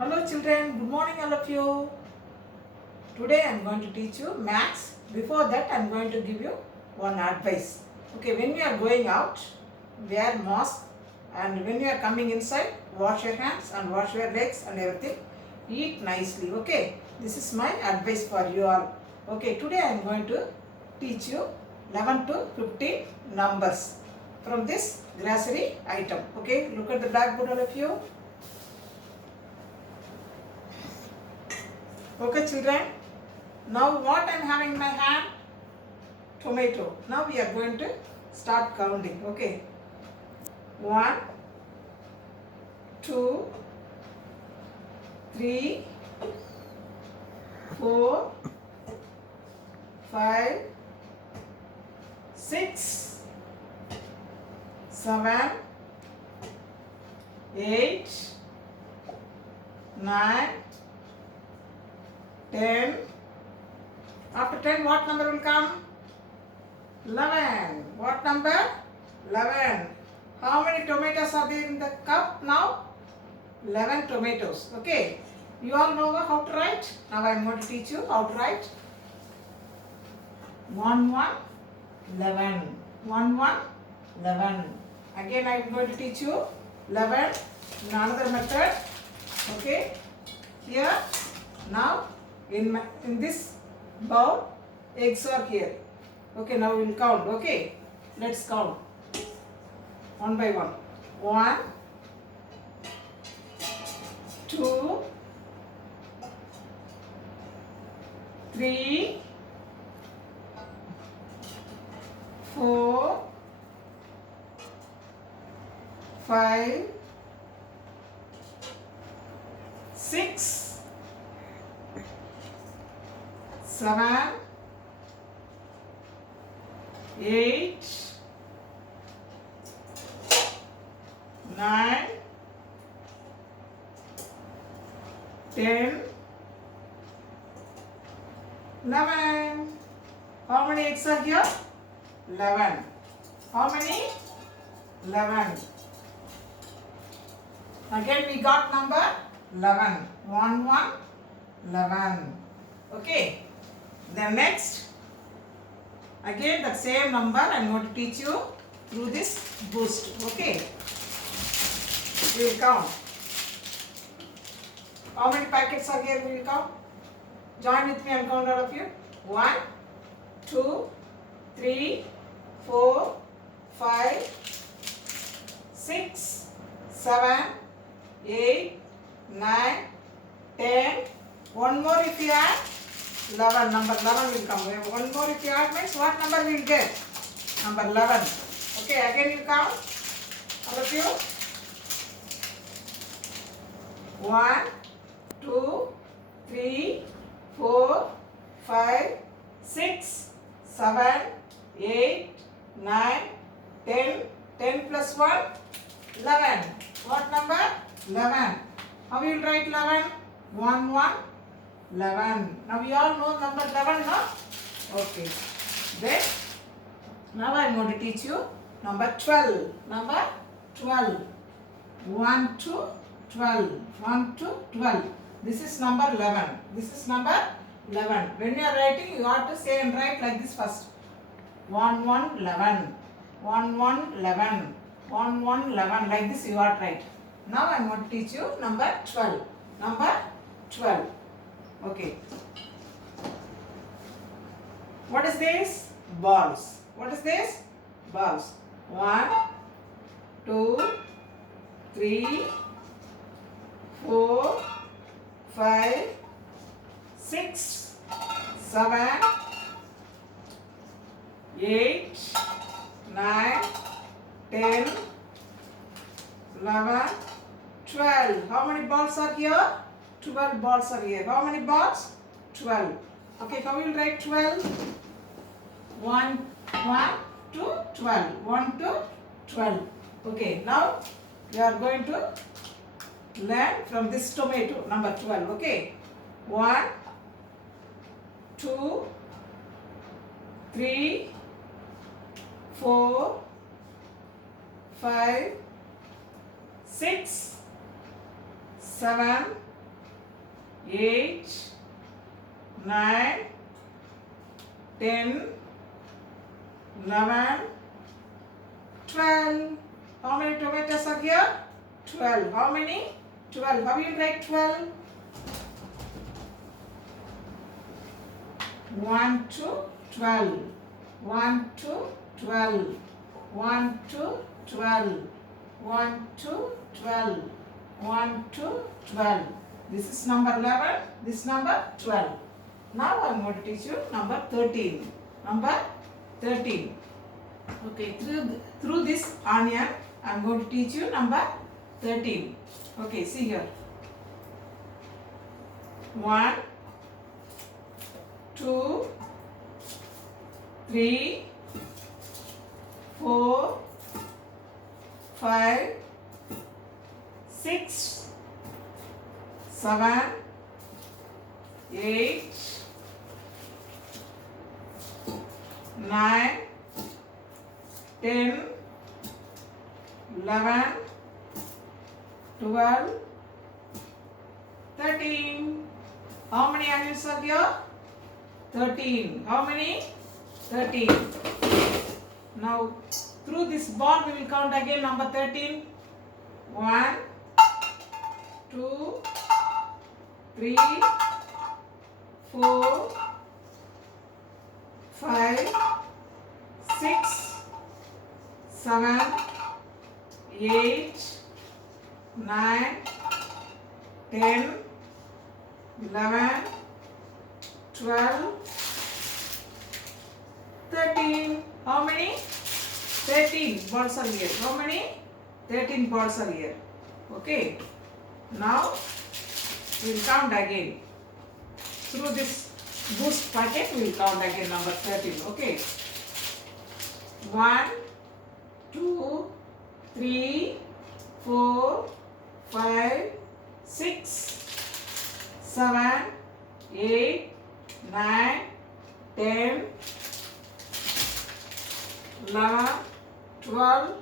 Hello children, good morning all of you. Today I am going to teach you maths. Before that I am going to give you one advice. Okay, when you are going out, wear mask, and when you are coming inside, wash your hands and wash your legs and everything. Eat nicely, okay? This is my advice for you all. Okay, today I am going to teach you 11 to 15 numbers from this grocery item. Okay, look at the blackboard all of you. Okay children, now what I am having in my hand? Tomato. Now we are going to start counting. Okay. 1, 2, 3, 4, 5, 6, 7, 8, 9, 10. After 10, what number will come? 11. What number? 11. How many tomatoes are there in the cup now? 11 tomatoes. Okay. You all know how to write? Now I am going to teach you how to write. 1, 1, 11. 1, 1, 11. Again I am going to teach you 11 in another method. Okay. Here, now in this bowl, eggs are here. Okay, now we will count. Okay, let's count one by one. 1, 2, 3, 4, 5, 6, 7, 8, 9, 10, 11. How many eggs are here? 11. How many? 11. Again we got number 11. 1, 1, 11. Okay. Then next, again the same number I am going to teach you through this boost. Okay. We will count. How many packets are here? We will count. Join with me and count all of you. 1, 2, 3, 4, 5, 6, 7, 8, 9, 10. One more if you add, 11. Number 11 will come. One more if you add means what number we will get? Number 11. Okay, again you count. All of you. 1, 2, 3, 4, 5, 6, 7, 8, 9, 10. 10 plus 1, 11. What number? 11. How you will write 11? 1, 1, 11. Now we all know number 11, no? Okay. Then, now I am going to teach you number 12. Number 12. 1 to 12. 1 to 12. This is number 11. This is number 11. When you are writing, you have to say and write like this first. 1, 1, 11. 1, 1, 11. 1, 1, 11. Like this you are to write. Now I am going to teach you number 12. Number 12. Okay. What is this? Balls. What is this? Balls. 1, 2, 3, 4, 5, 6, 7, 8, 9, 10, 11, 12. How many balls are here? 12 balls are here. How many balls? 12. Okay, how will you write 12? 1 to 12. 1 to 12. Okay, now we are going to learn from this tomato, number 12. Okay, 1, 2, 3, 4, 5, 6, 7, 8, 9, 10, 11, 12. How many tomatoes are here? 12. How many? 12. How will you write 12? 1 to 12. 1 to 12. 1 to 12. 1 to 12. 1 to 12. This is number 11. This number 12. Now I am going to teach you number 13. Number 13. Okay, through this onion, I am going to teach you number 13. Okay, see here. 1, 2, 3, 4, 5, 6, 7, 8, 9, 10, 11, 12, 13. How many onions are here? 13. How many? 13. Now, through this ball we will count again number 13. 1, 2, 3, 4, 5, 6, 7, 8, 9, 10, 11, 12, 13. How many? 13 balls are here. How many? 13 balls are here. Okay. Now we will count again. Through this boost packet we will count again number 13. Okay. 1, 2, 3, 4, 5, 6, 7, 8, 9, 10, 11, 12,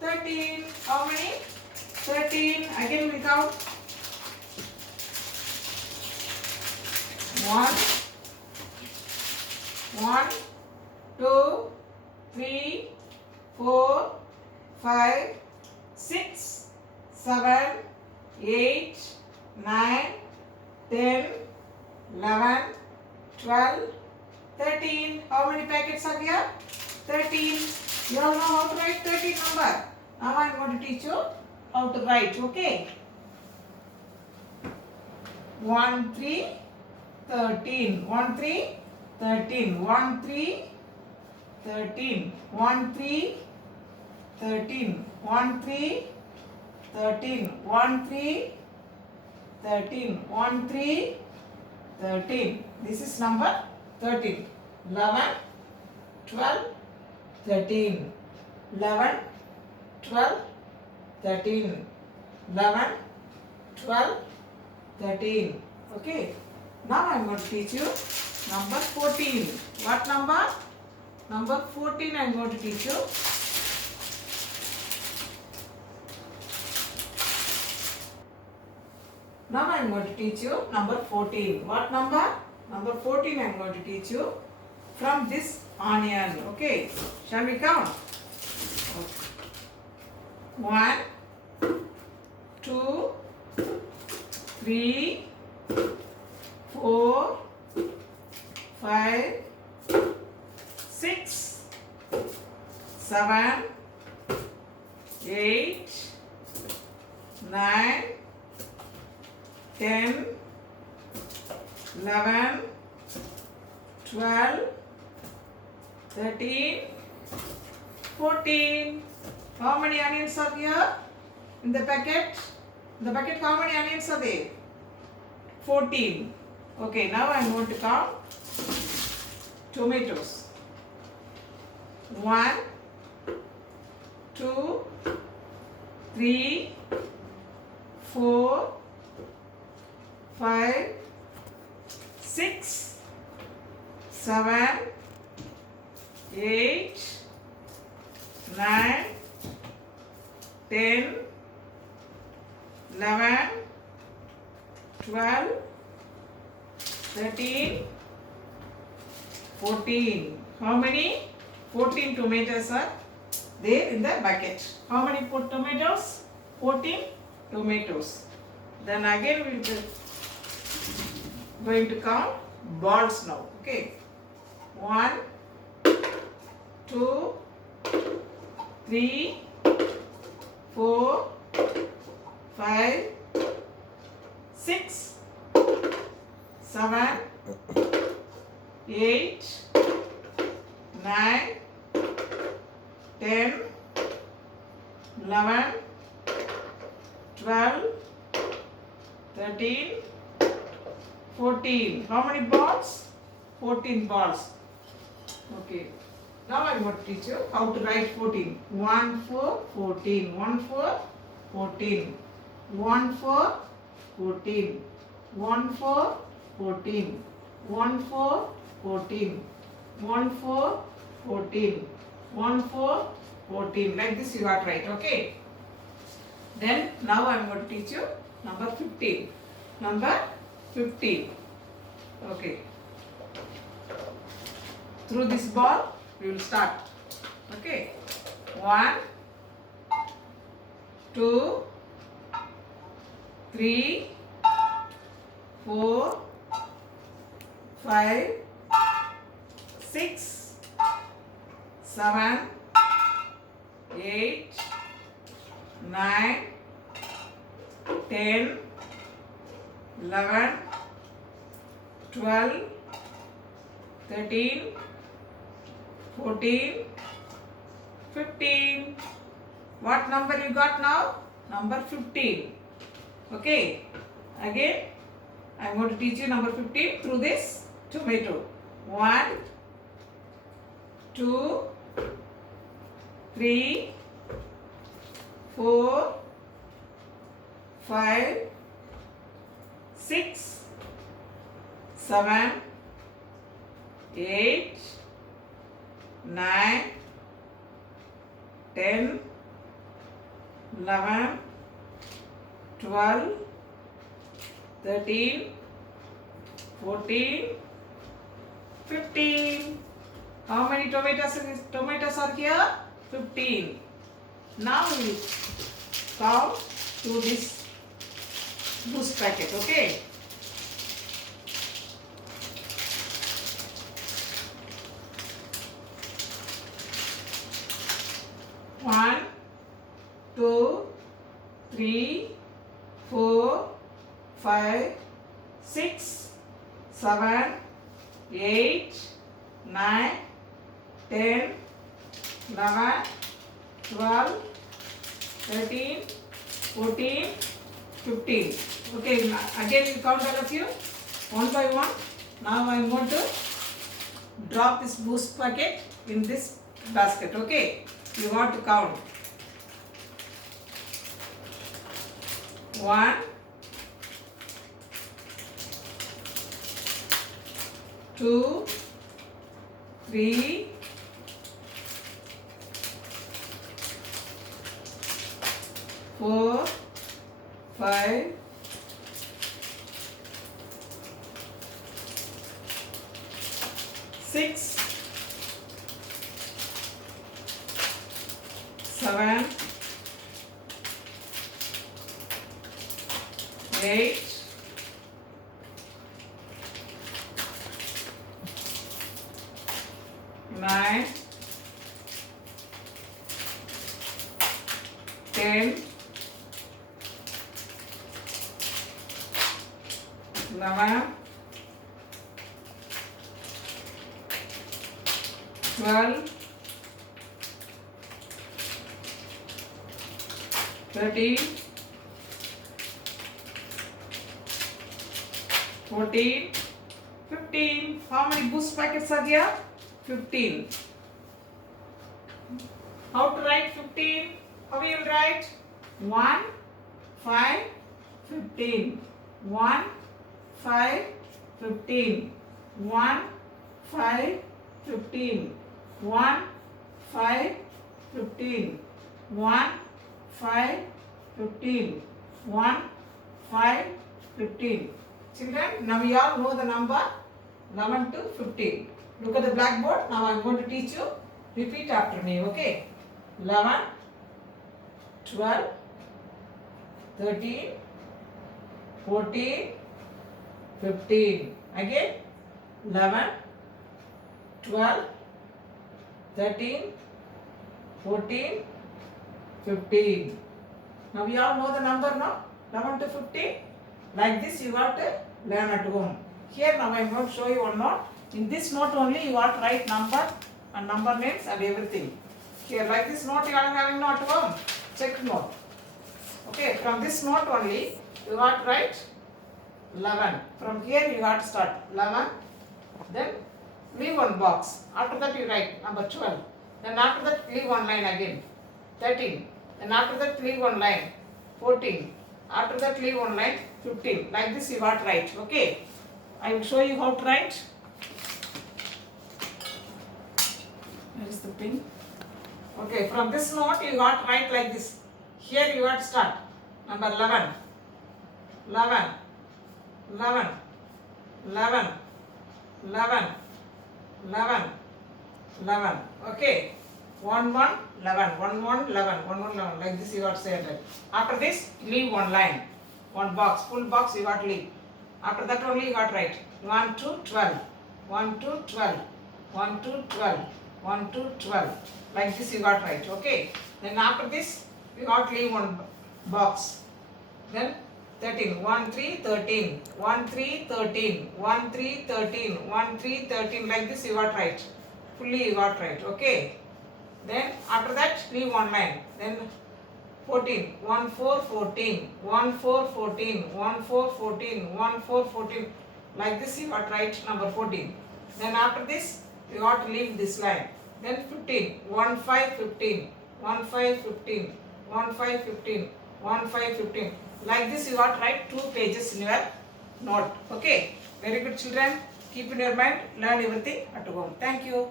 13. How many? 13. Again we count. 1, 2, 3, 4, 5, 6, 7, 8, 9, 10, 11, 12, 13. How many packets are here? 13. You all know how to write 13 number. Now I am going to teach you how to write. Okay. 1, 3, 13. 1, 3, 13. 1, 3, 13. 1, 3, 13. 1, 3, 13. 1, 3, 13. 1, 3, 13. This is number 13. 11, 12, 13. 11, 12, 13. 11, 12, 13. Okay. Now I am going to teach you number 14. What number? Number 14 I am going to teach you. Now I am going to teach you number 14. What number? Number 14 I am going to teach you from this onion. Okay. Shall we count? 1, 2, 3, 4, 5, 6, 7, 8, 9, 10, 11, 12, 13, 14. How many onions are here in the packet? In the packet, how many onions are there? 14. Okay, now I am going to count tomatoes. 1, 2, 3, 4, 5, 6, 7, 8, 9, 10, 11, 12, 13, 14. How many? 14 tomatoes are there in the bucket. How many tomatoes? 14 tomatoes. Then again we will going to count balls now. Okay. 1, 2, 3, 4, 5, 6, 7, 8, 9, 10, 11, 12, 13, 14. How many balls? 14 balls. Okay. Now I am going to teach you how to write 14. 1, 4, 14. 1, 4, 14. 1, 4, 14. 1, 4, 14. 1, 4, 14. 1, 4, 14. 1, 4, 14. Like this you got right. Okay. Then now I am going to teach you number 15. Number 15. Okay. Through this ball we will start. Okay. 1, 2, 3, 4, 5, 6, 7, 8, 9, 10, 11, 12, 13, 14, 15. What number you got now? Number 15. Okay. Again, I am going to teach you number 15 through this tomato. 1, 2, 3, 4, 5, 6, 7, 8, 9, 10, 11, 12, 13, 14, 15. How many tomatoes are here? 15. Now we will count to this boost packet. Okay. One, 2, 3, 4, 5, 6, 7, 8, 9, 10, 11, 12, 13, 14, 15. Okay, again we count all of you one by one. Now I am going to drop this boost packet in this basket. Okay, you want to count. 1, 2, 3, 4, 5, 6, 7, 8, 9, 10, 11, 12, 13, 14, 15. How many boost packets are there? 15. How to write 15? How you will write? 1, 5, 15. 1, 5, 15. 1, 5, 15. 1, 5, 15. 1, 5, 15. 1, 5, 15. Children, now we all know the number 11 to 15. Look at the blackboard. Now I am going to teach you. Repeat after me, okay? 11, 12, 13, 14, 15. Again, 11, 12, 13, 14, 15. Now we all know the number now? 11 to 15. Like this you got to learn at home. Here now I am going to show you one note. In this note only you got to write number and number names and everything. Here like this note you are having not home. Check note. Okay, from this note only you got to write 11. From here you got to start 11. Then leave one box. After that you write number 12. Then after that leave one line again. 13. Then after that leave one line. 14. After that leave one line. 15. Like this you got to write. Okay. I will show you how to write. Where is the pin? Okay. From this note you got to write like this. Here you got to start. Number 11. 11. 11. 11. 11. 11. 11. Okay. 1 1 11. 1 1 11. 1 1 11. Like this you got to say it. After this leave one line. One box. Full box you got to leave. After that only you got to write 1 to 12. 1 to 12. 1 to 12. 1 to 12. Like this you got to write. Okay. Then after this you got to leave one box. Then 13. 1 3 13. 1 3 13. 1 3 13. 1 3 13. Like this you got to write. Fully you got to write. Okay. Then after that leave one line. Then 14. 1 4 14. 1 4 14. 1 4 14. 1 4 14. Like this you got to write number 14. Then after this you got to leave this line. Then 15. 1 5 15. 1 5 15. 1 5 15. 1 5 15. Like this you got to write 2 pages in your note. Okay. Very good children. Keep in your mind. Learn everything at home. Thank you.